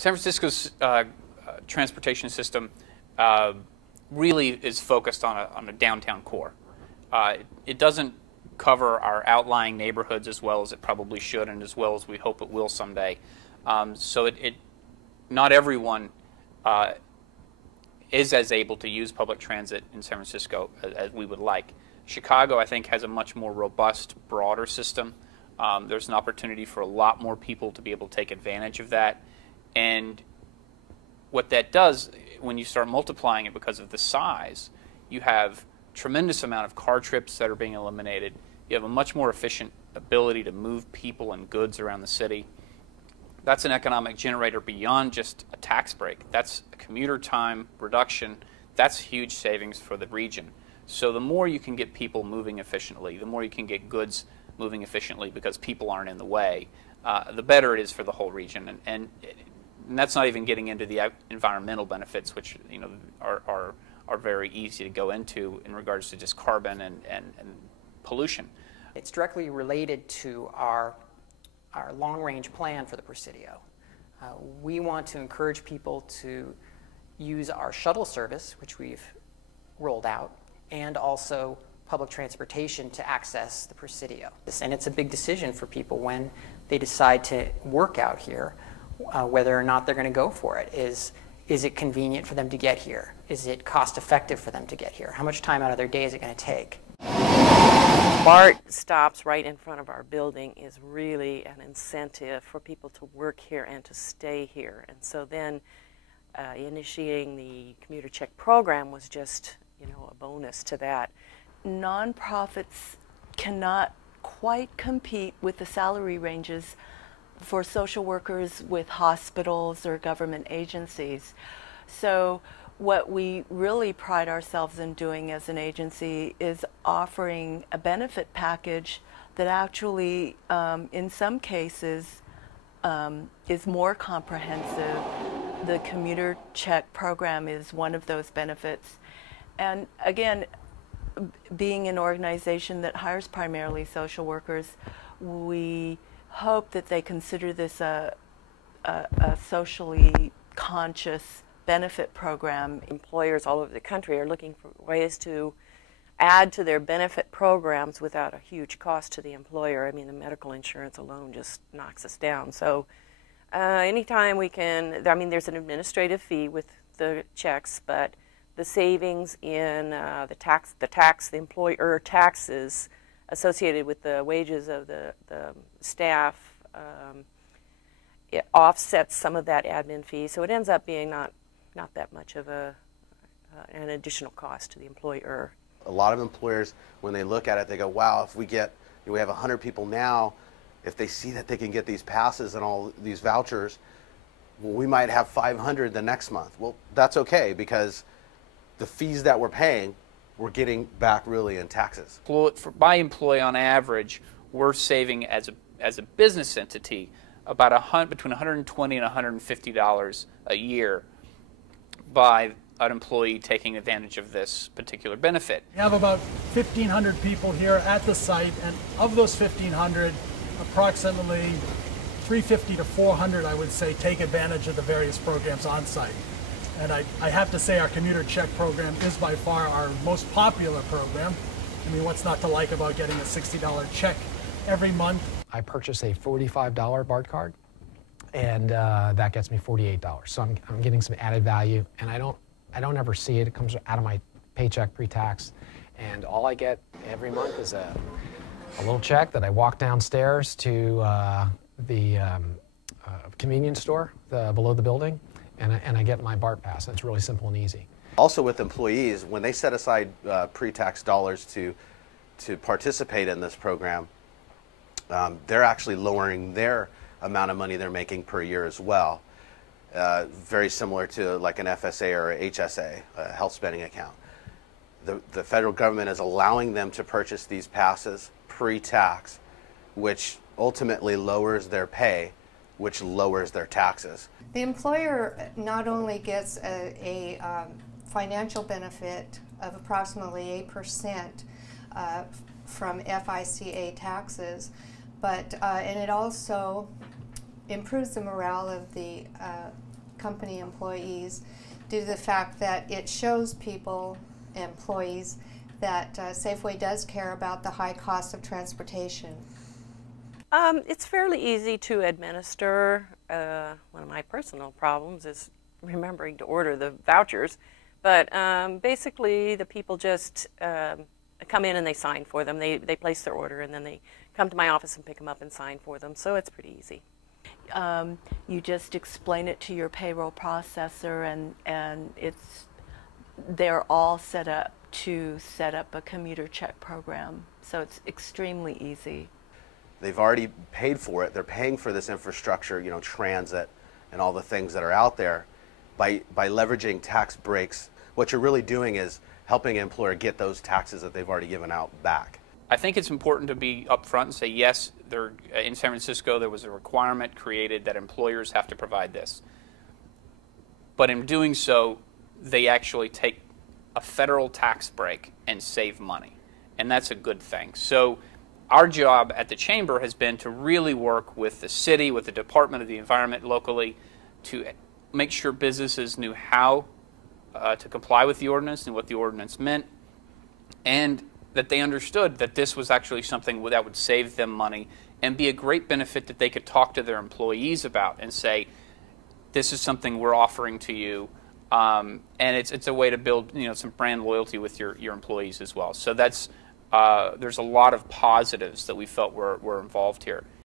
San Francisco's transportation system really is focused on a downtown core. It doesn't cover our outlying neighborhoods as well as it probably should, and as well as we hope it will someday. So not everyone is as able to use public transit in San Francisco as we would like. Chicago, I think, has a much more robust, broader system. There's an opportunity for a lot more people to be able to take advantage of that. And what that does, when you start multiplying it because of the size, you have tremendous amount of car trips that are being eliminated. You have a much more efficient ability to move people and goods around the city. That's an economic generator beyond just a tax break. That's a commuter time reduction. That's huge savings for the region. So the more you can get people moving efficiently, the more you can get goods moving efficiently because people aren't in the way, the better it is for the whole region. And that's not even getting into the environmental benefits, which are very easy to go into in regards to just carbon and pollution. It's directly related to our long-range plan for the Presidio. We want to encourage people to use our shuttle service, which we've rolled out, and also public transportation to access the Presidio. And it's a big decision for people when they decide to work out here, whether or not they're going to go for it. Is it convenient for them to get here? Is it cost-effective for them to get here? How much time out of their day is it going to take? BART stops right in front of our building is really an incentive for people to work here and to stay here. And so then initiating the commuter check program was just, a bonus to that. Nonprofits cannot quite compete with the salary ranges for social workers with hospitals or government agencies. So what we really pride ourselves in doing as an agency is offering a benefit package that actually, in some cases, is more comprehensive. The commuter check program is one of those benefits. And again, being an organization that hires primarily social workers, we hope that they consider this a socially conscious benefit program. Employers all over the country are looking for ways to add to their benefit programs without a huge cost to the employer. I mean, the medical insurance alone just knocks us down. So anytime we can, there's an administrative fee with the checks, but the savings in the employer taxes associated with the wages of the staff, it offsets some of that admin fee. So it ends up being not that much of an additional cost to the employer. A lot of employers, when they look at it, they go, wow, if we have 100 people now, if they see that they can get these passes and all these vouchers, well, we might have 500 the next month. Well, that's okay, because the fees that we're paying, we're getting back really in taxes. By employee, on average, we're saving as a business entity about between $120 and $150 a year by an employee taking advantage of this particular benefit. We have about 1,500 people here at the site, and of those 1,500, approximately 350 to 400, I would say, take advantage of the various programs on site. And I have to say our commuter check program is by far our most popular program. I mean, what's not to like about getting a $60 check every month? I purchased a $45 BART card, and that gets me $48. So I'm getting some added value, and I don't ever see it. It comes out of my paycheck pre-tax, and all I get every month is a little check that I walk downstairs to the convenience store below the building, and I get my BART pass. It's really simple and easy. Also with employees, when they set aside pre-tax dollars to participate in this program, they're actually lowering their amount of money they're making per year as well. Very similar to like an FSA or a HSA, a health spending account. The federal government is allowing them to purchase these passes pre-tax, which ultimately lowers their pay, which lowers their taxes. The employer not only gets a financial benefit of approximately 8% from FICA taxes, but and it also improves the morale of the company employees due to the fact that it shows people, employees, that Safeway does care about the high cost of transportation. It's fairly easy to administer. One of my personal problems is remembering to order the vouchers, but basically the people just come in and they sign for them. They place their order and then they come to my office and pick them up and sign for them, so it's pretty easy. You just explain it to your payroll processor, and they're all set up to set up a commuter check program, so it's extremely easy. They've already paid for it. They're paying for this infrastructure, transit and all the things that are out there. By leveraging tax breaks, what you're really doing is helping an employer get those taxes that they've already given out back. I think it's important to be upfront and say, yes, in San Francisco there was a requirement created that employers have to provide this. But in doing so, they actually take a federal tax break and save money. And that's a good thing. So our job at the Chamber has been to really work with the city, with the Department of the Environment locally, to make sure businesses knew how to comply with the ordinance and what the ordinance meant, and that they understood that this was actually something that would save them money and be a great benefit that they could talk to their employees about and say, this is something we're offering to you, and it's a way to build some brand loyalty with your employees as well. So that's there's a lot of positives that we felt were involved here.